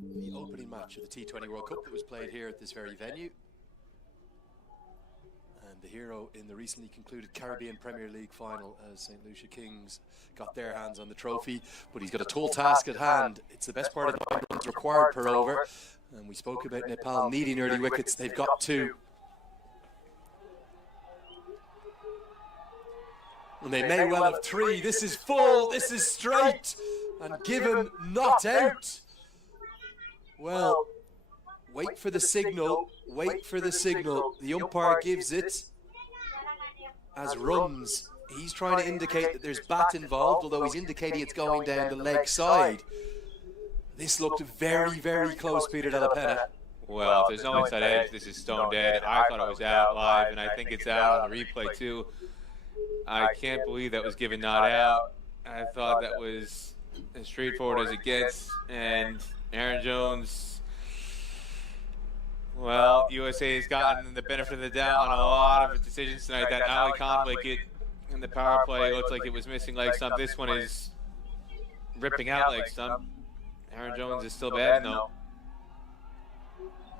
The opening match of the T20 World Cup that was played here at this very venue. And the hero in the recently concluded Caribbean Premier League final as St. Lucia Kings got their hands on the trophy. But he's got a tall task at hand. It's the best part of the 9 runs required per over. And we spoke about Nepal needing early wickets. They've got 2. And they may well have 3. This is full. This is straight. And given not out. Well, wait for the signal. Wait for the signal. The umpire gives it as runs. He's trying to indicate that there's bat involved, although he's indicating it's going down the leg side. This looked very, very close, Peter Della Penna. Well, if there's no inside edge, this is stone dead. I thought it was out live, and I think it's out on the replay too. I can't believe that was given not out. I thought that was as straightforward as it gets, and Aaron Jones, well, USA has gotten the benefit of the doubt on a lot of decisions tonight. That Ali Khan wicket in the power play looked like it was missing leg stump. This one is ripping out leg stump. Aaron Jones is still batting though.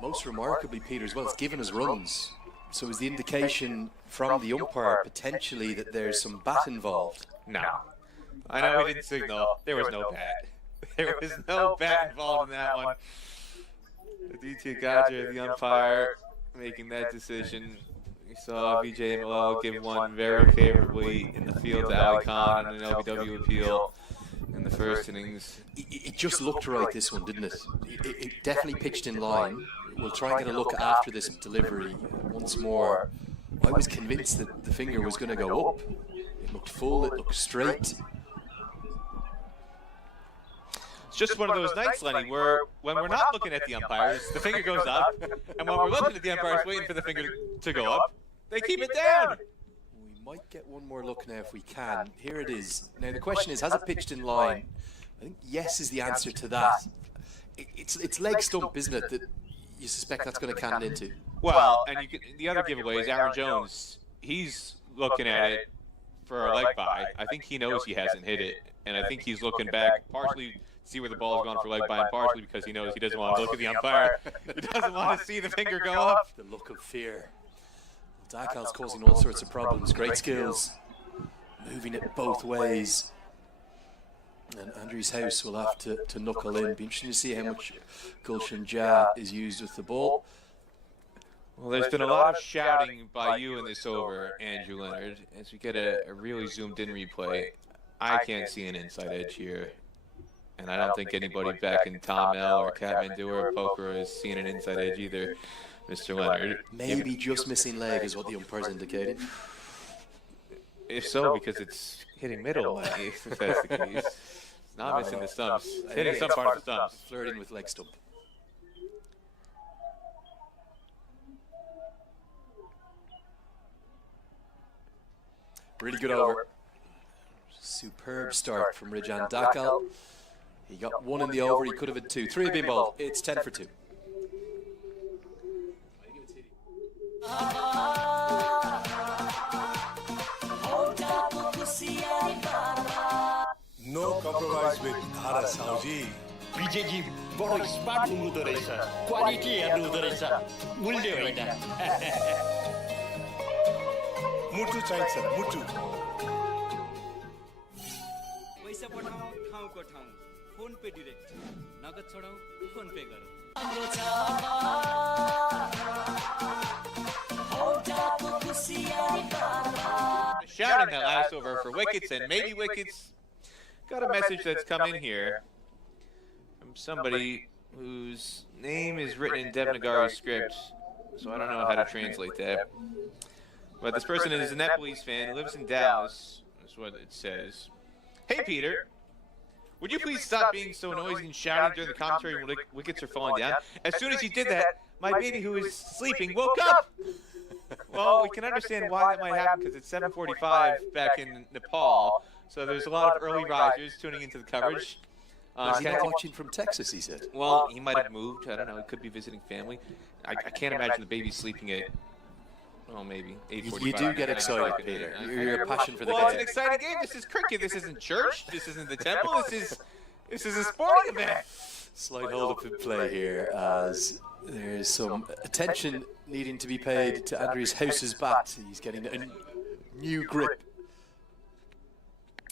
Most remarkably, Peter, as well, it's given as runs. So is the indication from the umpire potentially that there's some bat involved? No. I know he didn't signal. There was no bat. There was no bat involved in that one. Aditya Gajra, the umpire, making that decision. We saw Vijay Malal give one very favorably in the field to Ali Khan on an LBW appeal in the first innings. It just looked right, this one, didn't it? It definitely pitched in line. We'll try and get a look after this delivery once more. I was convinced that the finger was going to go up. It looked full, it looked straight. It's just one of those nights, Lenny, where when we're not looking at the umpires, the finger goes up, and when we're looking at the umpires waiting for the finger to go up, they keep it down. We might get one more look now if we can. Here it is. Now the question is, has it pitched in line? I think yes is the answer to that. It's leg stump, isn't it, that you suspect that's going to cannon into? Well, and you can, the other giveaway is Aaron Jones. He's looking at it for a leg by. I think he knows he hasn't hit it, and I think he's looking back partially to see where the ball has gone for leg by, and partially because he knows he doesn't want to look at the umpire. He doesn't want to see the finger go up. The look of fear. Dakal's causing all sorts of problems. Great skills. Moving it both ways. And Andrew's House will have to knuckle in. Be interesting to see how much Gulshan Jah is used with the ball. Well, there's been a lot of shouting by you in this over, Andrew Leonard, as we get a really zoomed-in replay. I can't see an inside edge here, and I don't think anybody back in Tom L or Kathmandu or Poker is seeing an inside edge either, Mr. Leonard. Maybe just missing leg is what the umpire's indicating. If so, because it's hitting middle, if that's the case. It's not missing the stumps. It's hitting some part of the stumps. Flirting with leg stump. Really good over. Superb start from Rijan Dakal. He got 1 in the over. He could have had 2. 3 have been bowled. It's 10 for 2. No compromise with Dhara Sauji. Vijayji बडो smart हुनुहुँदो रहेछ quality हेर्नुहुँदो रहेछ मूल्य होइन मुटु चाहिन्छ मुटु पैसा पठाऊ ठाउँको ठाउँ फोन पे डाइरेक्ट नगद छोडाऊ फोन पे गरौ Shouting that last over for wickets and maybe wickets. Got a message that's come in here from somebody whose name is written in Devnagari script, so I don't know how to translate that. But this person is a Nepalese fan who lives in Dallas. That's what it says. Hey, Peter. Would you please stop being so noisy and shouting during the commentary when wickets are falling down? As soon as you did that, my baby who is sleeping woke up. Well, we can understand why that might happen because it's 7:45 back in Nepal. So there's a lot of early risers tuning into the coverage. He's not watching from Texas, he said. Well, he might have moved. I don't know. He could be visiting family. I can't imagine the baby sleeping at, well, maybe 8:45. You do get excited, Peter. You're a passion for the game. Well, it's an exciting game. This is cricket. This isn't church. This isn't the temple. This is a sporting event. Slight hold-up in play here as there's some attention needing to be paid to Andries House's bat. He's getting a new grip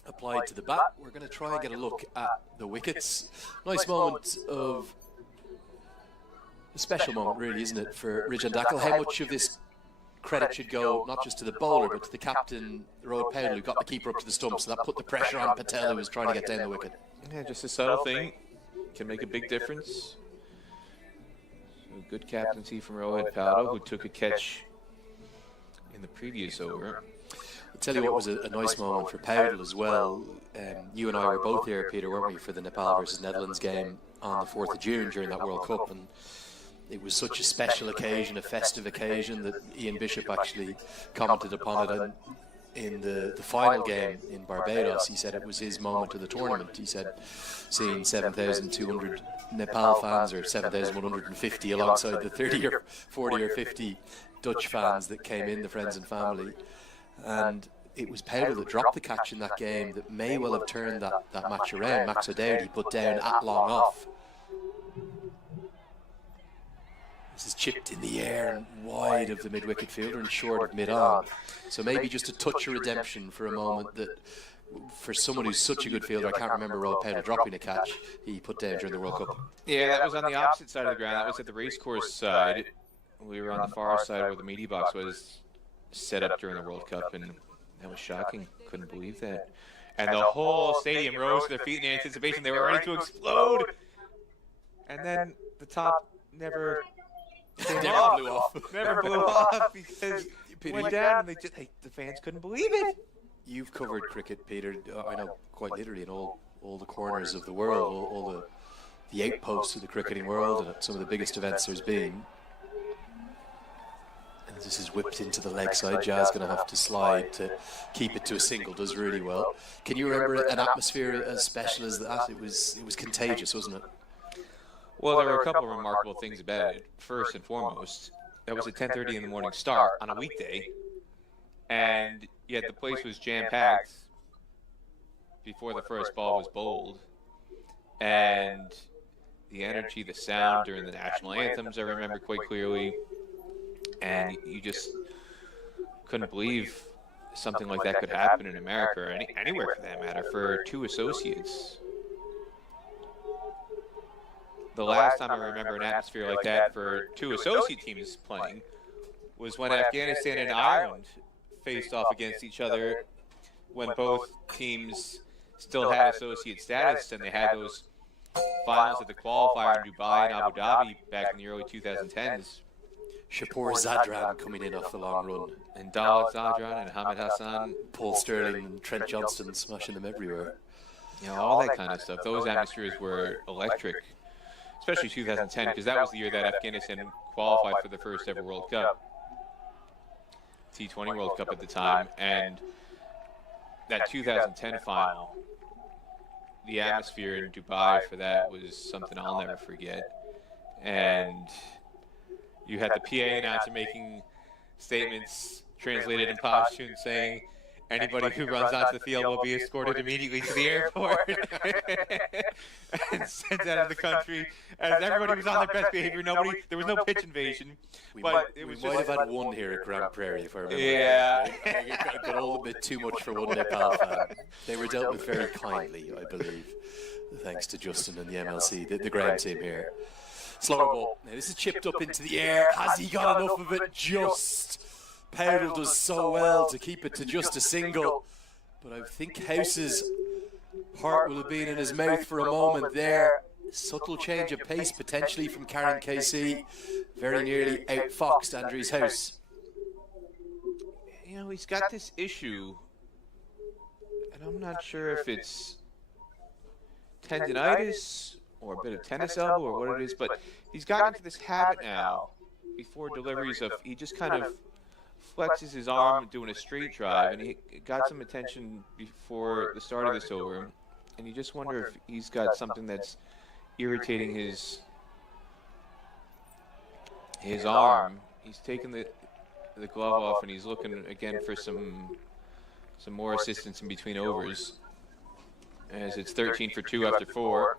applied to the bat. We're going to try and get a look at the wickets. Nice moment of a special moment, really, isn't it, for Ridge and Dackle? How much of this credit should go not just to the bowler but to the captain, Rohit Patel, who got the keeper up to the stump, so that put the pressure on Patel, who was trying to get down the wicket. Yeah, just a subtle thing can make a big difference. So good captaincy from Rohit Patel, who took a catch in the previous over. I'll tell you what was a nice moment for Patel as well. You and I were both here, Peter, weren't we, for the Nepal versus Netherlands game on the 4th of June during that World Cup, and it was such a special occasion, a festive occasion, that Ian Bishop actually commented upon it in the final game in Barbados. He said it was his moment of the tournament. He said seeing 7,200 Nepal fans, or 7,150, alongside the 30 or 40 or 50 Dutch fans that came in, the friends and family. And it was Patel that dropped the catch in that game that may well have turned that match around. Max O'Dowd put down at long off. This is chipped in the air and wide of the mid-wicket fielder and short of mid-on. So maybe just a touch of redemption for a moment that, for someone who's such a good fielder, I can't remember Rohit Patel dropping a catch he put down during the World Cup. Yeah, that was on the opposite side of the ground. That was at the racecourse side. We were on the far side where the media box was set up during the World Cup, and that was shocking. Couldn't believe that. And the whole stadium rose to their feet in anticipation. They were ready to explode. And then the top never blew off. Never blew off because it went down and the fans couldn't believe it. You've covered cricket, Peter, I know, quite literally in all the corners of the world, all the outposts of the cricketing world, and at some of the biggest events there's been. And this is whipped into the leg side. Jazz going to have to slide to keep it to a single, does really well. Can you remember an atmosphere as special as that? It was contagious, wasn't it? Well, there were a couple of remarkable things about it. First and foremost, that was a 10:30 in the morning start on a weekday, and yet the place was jam-packed before the first ball was bowled. And the energy, the sound during the national anthems, I remember quite clearly. And you just couldn't believe something like that could happen in America, or anywhere for that matter, for two associates. The last time I remember an atmosphere like that for two associate teams playing was when Afghanistan and Ireland faced off against each other, when both teams still had associate status, and they had those finals at the qualifier in Dubai and Abu Dhabi back in the early 2010s. Shapur Zadran coming in off the long run. And Dawood Zadran and Hamid Hassan. Paul Sterling and Trent Johnston smashing them everywhere. You know, all that kind of stuff. Those atmospheres were electric, especially 2010, because that was the year that Afghanistan qualified for the first ever World Cup. T20 World Cup at the time. And that 2010 final, the atmosphere in Dubai for that was something I'll never forget. And you had the PA announcer making statements translated in Pashtun saying, anybody who runs onto the field will be escorted immediately to the airport and sent out of the country. As everybody was on their best behavior, there was no pitch invasion. We might have had one here at Grand Prairie, if I remember. Yeah. It got all a bit too much for one Nepal fan. They were dealt with very kindly, I believe, thanks to Justin and the MLC, the ground team here. Slower ball. Now this is chipped up into the air. Has he got enough of it? Just. Patel does so well to keep it to just a single. But I think House's heart will have been in his mouth for a moment there. Subtle change of pace potentially from Karen KC. Very nearly outfoxed Andries House. You know, he's got this issue, and I'm not sure if it's tendinitis or a bit of tennis elbow or what it is, but he's gotten into this habit now before deliveries of he just kind of flexes his arm doing a straight drive, and he got some attention before the start of this over, and you just wonder if he's got something that's irritating his arm. He's taken the glove off, and he's looking again for some more assistance in between overs, as it's 13 for 2 after 4.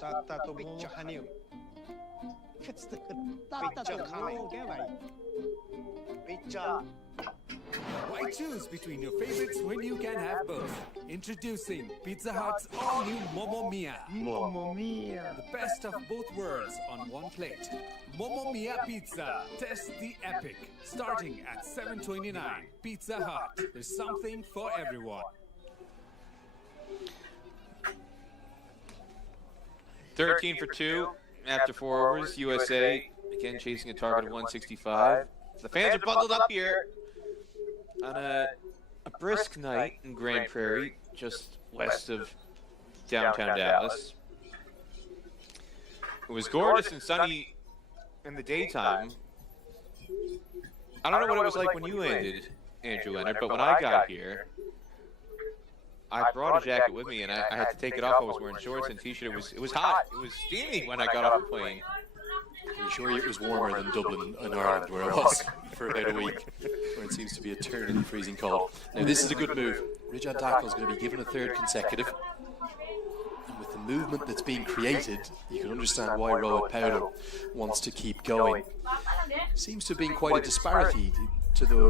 તાતા તો બહુ હાન્યું તાતા તો બહુ કહેવાય Why choose between your favorites when you can have both? Introducing Pizza Hut's all-new Momo Mia. Mamma mia. The best of both worlds on one plate. Momo Mia Pizza. Test the epic. Starting at $7.29. Pizza Hut. There's something for everyone. 13 for 2 after 4 overs. USA again chasing a target of 165. The fans are bundled up here on a brisk night in Grand Prairie, just west of downtown Dallas. It was gorgeous and sunny in the daytime. I don't know what it was like when you landed, Andrew Leonard, but when I got here, I brought a jacket with me and I had to take it off. I was wearing shorts and t-shirt. It was hot. It was steamy when I got off the plane. I'm sure it was warmer than Dublin and Ireland, where I was for about a week, where it seems to be eternally freezing cold. Now, this is a good move. Ridjan Dhakal is going to be given a third consecutive. And with the movement that's being created, you can understand why Rohit Powell wants to keep going. Seems to have been quite a disparity to the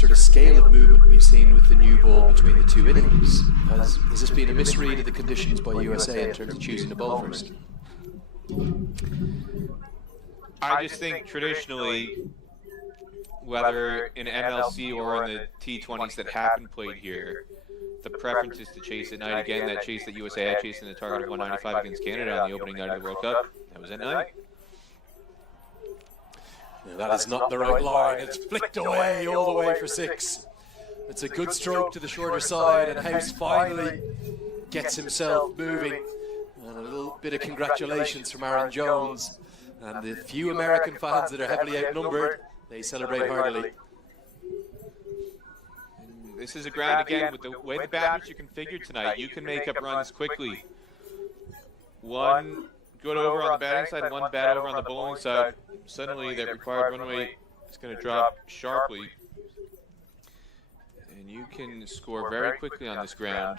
sort of scale of movement we've seen with the new ball between the two innings. Has this been a misread of the conditions by USA in terms of choosing the ball first? I just think traditionally, whether in MLC or in the T20s that have been played here, the preference is to chase at night. Again, that chase that USA had chasing the target of 195 against Canada on the opening night of the World Cup, that was at night. No, that is not the right line. It's flicked away all the way for 6. It's a good stroke to the shorter side, and House finally gets himself moving. And a little bit of congratulations from Aaron Jones. And the few American fans that are heavily outnumbered, they celebrate heartily. This is a ground, again, with the way the batteries are configured tonight, you can make up runs quickly. One good over on the batting side, one bad over on the bowling side. Suddenly, that required run rate is going to drop sharply. And you can score very quickly on this ground.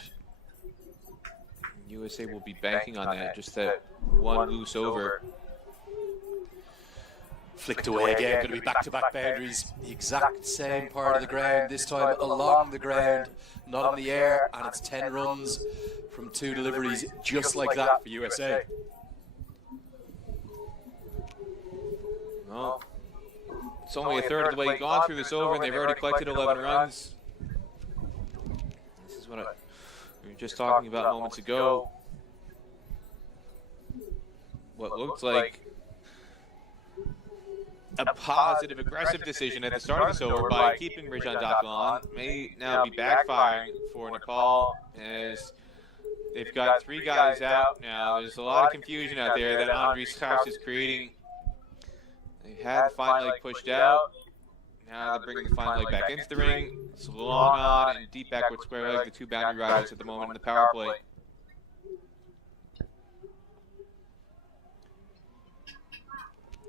USA will be banking on that, just that one loose over. Flicked away again, going to be back-to-back boundaries. The exact same part of the ground, this time along the ground, not in the air, and it's 10 runs from 2 deliveries, just like that for USA. Well, it's only a third of the way gone through this over, and they've already collected 11 runs. This is what we were just talking about moments ago. What looked like a positive, aggressive decision at the start of this over by keeping Ridjan Dhakal on may now be backfiring for Nepal, as they've got 3 guys out now. There's a lot of confusion out there that Andries Kraus is creating. They had the fine leg pushed out. Now they're bringing the fine leg back into the ring. It's long on and deep backward square leg, the 2 boundary riders at the moment in the power play.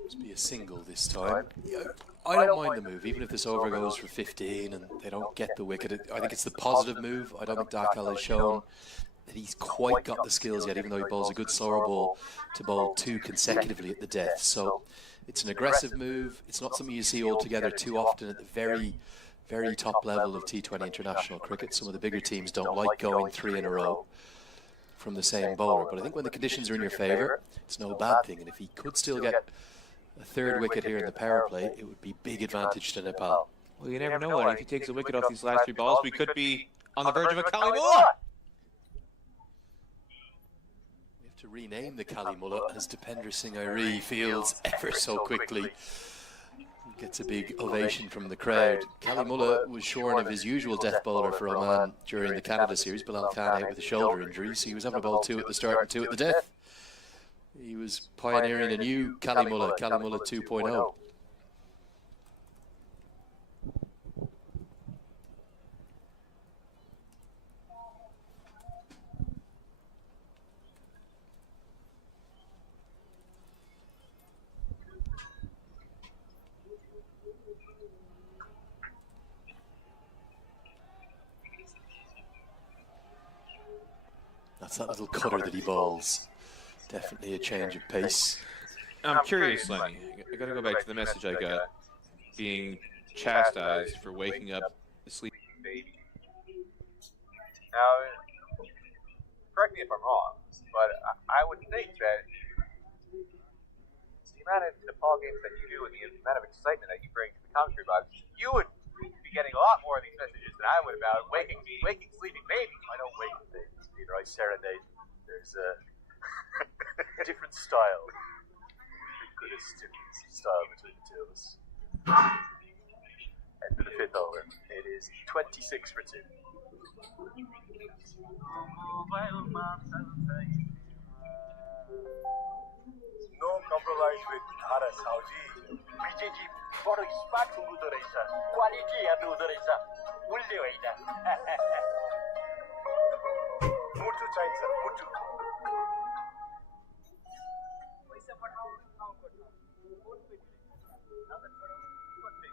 Must be a single this time. I don't mind the move, even if this over goes for 15 and they don't get the wicket. I think it's the positive move. I don't think Dhakal has shown that he's quite got the skills yet, even though he bowls a good slower ball, to bowl 2 consecutively at the death. So it's an aggressive move. It's not something you see altogether too often at the very, very top level of T20 international cricket. Some of the bigger teams don't like going 3 in a row from the same bowler. But I think when the conditions are in your favour, it's no bad thing. And if he could still get a 3rd wicket here in the power play, it would be big advantage to Nepal. Well, you never know what. If he takes a wicket off these last 3 balls, we could be on the verge of a Kalimullah. We have to rename the Kalimullah as Dipender Singh Airi fields ever so quickly. Gets a big ovation from the crowd. Kalimullah was shorn of his usual death bowler for Oman during the Canada series. Bilal Khan out with a shoulder injury, so he was having to bowl 2 at the start and 2 at the death. He was pioneering a new Kalimullah, Kalimullah 2.0. That's that little cutter that he bowls. Definitely a change of pace. I'm curious, Lenny. I gotta go back to the message I got. Being chastised for waking up the sleeping baby. Now, correct me if I'm wrong, but I would think that the amount of Nepal games that you do and the amount of excitement that you bring to the commentary box, you would be getting a lot more of these messages than I would about waking sleeping babies. I don't wake babies, Peter. I serenade. There's a different style. Good as different style between the two of us. End of the fifth over. It is 26 for 2. No compromise with Dhara Sauji. Vijayji बडो smart हुँदो रहेछ quality हेर्नु हुँदो रहेछ मूल्य होइन मुटु चाहिन्छ मुटु पैसा पठाऊ ठाउँको ठाउँ फोन पे नगद पठाऊ कतै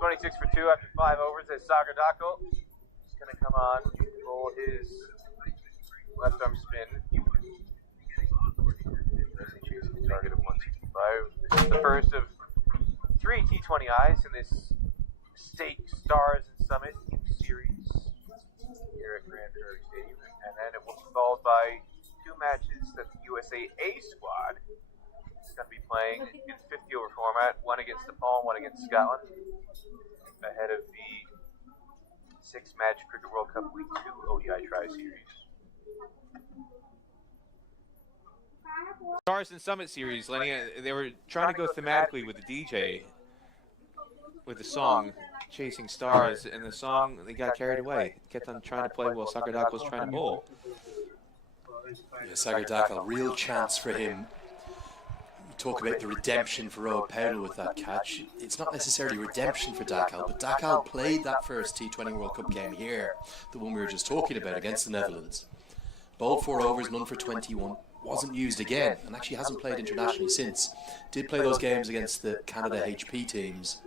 $26 for 2 after 5 overs as Sagar Dakal is going to come on to roll his left arm spin. Chasing the target of 165. This is the first of 3 T20Is in this State Stars and Summit series here at Grand Prairie Stadium. And then it will be followed by 2 matches that the USA A squad is going to be playing in 50 over format, one against Nepal and one against Scotland, ahead of the 6-match Cricket World Cup Week 2 ODI Tri-Series. Stars and Summit series, Lenny, they were trying to go thematically with the DJ, with the song Chasing Stars, and the song, they got carried away. Kept on trying to play while Sagar Dakal was trying to bowl. Yeah, Sagar Dakal, real chance for him. You talk about the redemption for Roe Powell with that catch. It's not necessarily redemption for Dakal, but Dakal played that first T20 World Cup game here, the one we were just talking about against the Netherlands. Bowled 4 overs, none for 21. Wasn't used again, and actually hasn't played internationally since. Did play those games against the Canada HP teams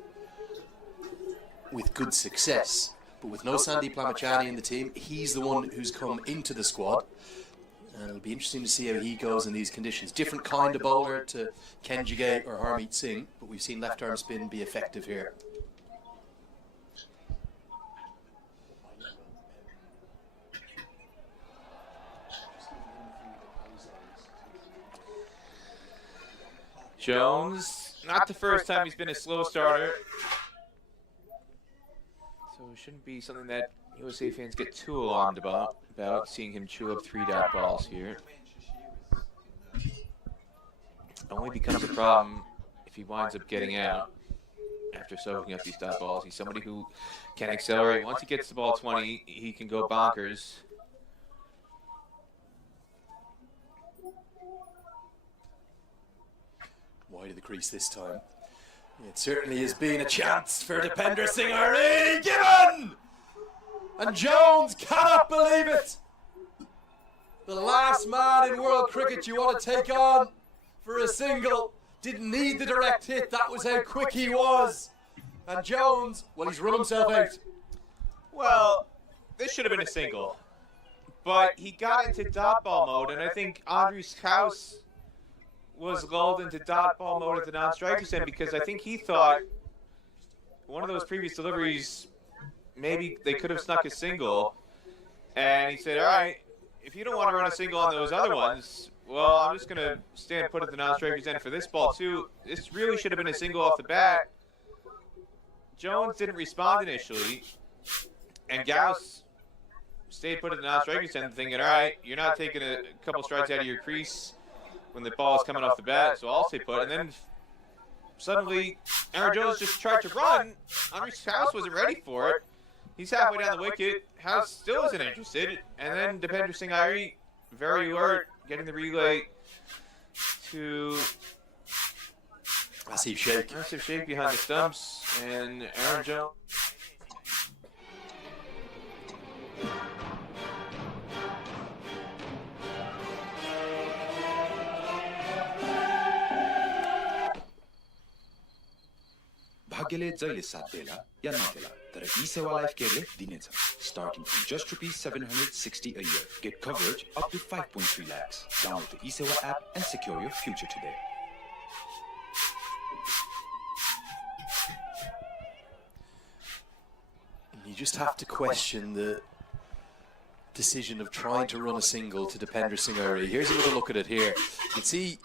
with good success, but with no Sandy Plamachani in the team, he's the one who's come into the squad, and it'll be interesting to see how he goes in these conditions. Different kind of bowler to Ken Jagay or Harmeet Singh, but we've seen left arm spin be effective here. Jones, not the first time he's been a slow starter, so it shouldn't be something that USA fans get too alarmed about seeing him chew up 3-dot balls here. It only becomes a problem if he winds up getting out after soaking up these dot balls. He's somebody who can accelerate. Once he gets the ball 20, he can go bonkers. Wide of the crease this time. It certainly has been a chance for Dipender Singh already given! And Jones cannot believe it! The last man in world cricket you want to take on for a single. Didn't need the direct hit, that was how quick he was. And Jones, well, he's run himself out. Well, this should have been a single. But he got into dot ball mode, and I think Andries Kous was lulled into dot ball mode at the non-strikers end because I think he thought one of those previous deliveries, maybe they could have snuck a single. And he said, all right, if you don't want to run a single on those other ones, well, I'm just going to stand put at the non-strikers end for this ball too. This really should have been a single off the bat. Jones didn't respond initially, and Gauss stayed put at the non-strikers end thinking, all right, you're not taking a couple strikes out of your crease when the ball is coming off the bat, so I'll stay put. And then suddenly, Aaron Jones just tried to run. Andries Kous wasn't ready for it. He's halfway down the wicket. House still isn't interested. And then Dipender Singh Irie, very alert, getting the relay to Massive shake. Massive shake behind the stumps, and Aaron Jones. भाग्यले जहिले साथ देला या नदेला तर e-Sewa life केयरले दिनेछ starting from just rupees 760 a year. Get coverage up to 5.3 lakhs. Download the e-sewa app and secure your future today. You just have to question the decision of trying to run a single to Dependra Singh Iri. Here's another look at it here. You can see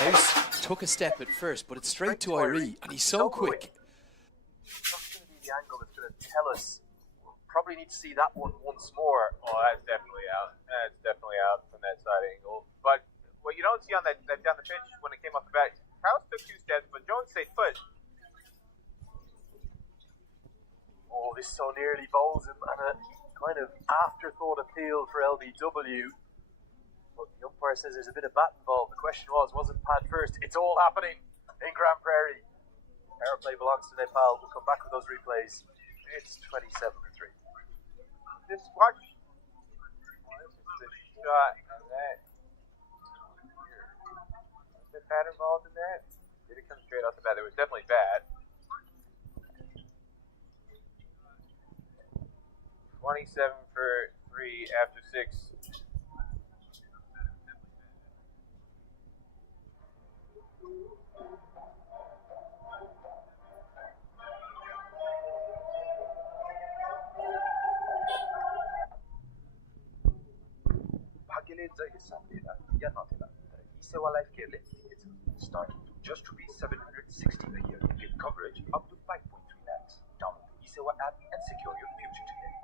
House took a step at first, but it's straight to Iri, and he's so quick. That's going to be the angle that's going to tell us. We'll probably need to see that one once more. Oh, that's definitely out. That's definitely out from that side angle. But what you don't see on that down the pitch when it came off the bat, House took 2 steps, but Jones stayed put. Oh, this so nearly bowls him, and a kind of afterthought appeal for LBW. But the umpire says there's a bit of bat involved. The question was it pad first? It's all happening in Grand Prairie. Power play belongs to Nepal. We'll come back with those replays. It's 27-3. Just watch. Oh, this is the shot on that. Was there bat involved in that? Did it come straight off the bat? There was definitely bat. 27 for 3 after 6. भाग्यले जहिले साथ देला या नदेला तर e-Sewa life केयरले दिनेछ starting from just rupees 760 a year. Get coverage up to 5.3 lakhs. Download the e-sewa app and secure your future today.